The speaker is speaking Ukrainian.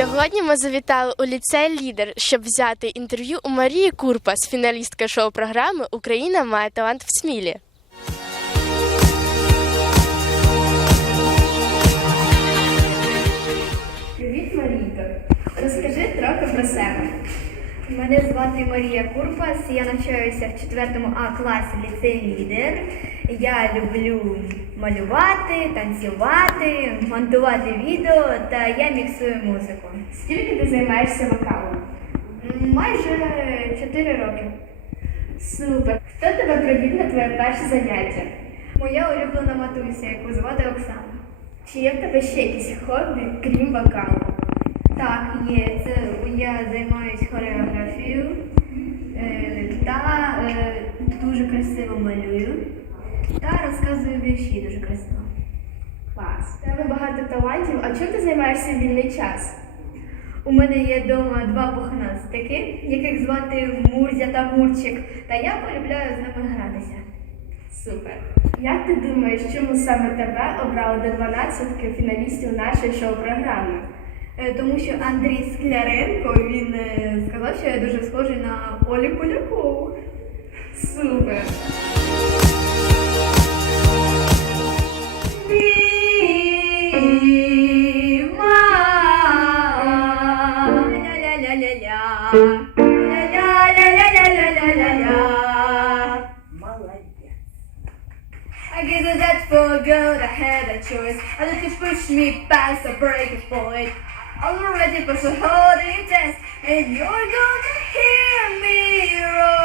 Сьогодні ми завітали у ліцей лідер, щоб взяти інтерв'ю у Марії Курпас, з фіналістка шоу-програми Україна має талант в смілі. Привіт, Марійка! Розкажи трохи про себе. Мене звати Марія Курпас, я навчаюся в 4А класі Ліцею лідер. Я люблю малювати, танцювати, монтувати відео, та я міксую музику. Скільки ти займаєшся вокалом? Майже 4 роки. Супер! Хто тебе привів на твоє перше заняття? Моя улюблена матуся, яку звати Оксана. Чи є в тебе ще якісь хобі, крім вокалу? Так, є. Це Я займаюся хорем. дуже Красиво малюю. Та розказую вірші дуже красиво. Клас. Тебе та багато талантів. А чим ти займаєшся вільний час? У мене є вдома два бухнастики, яких звати Мурзя та Мурчик. Та я полюбляю з ними гратися. Супер! Як ти думаєш, чому саме тебе обрали до 12 фіналістів нашої шоу-програми? Тому що Андрій Скляренко він сказав, що я дуже схожий на Олі Полякову Super. Good, I had a choice. You push me past a breaking point I'm ready holding test your and you're gonna hear me roar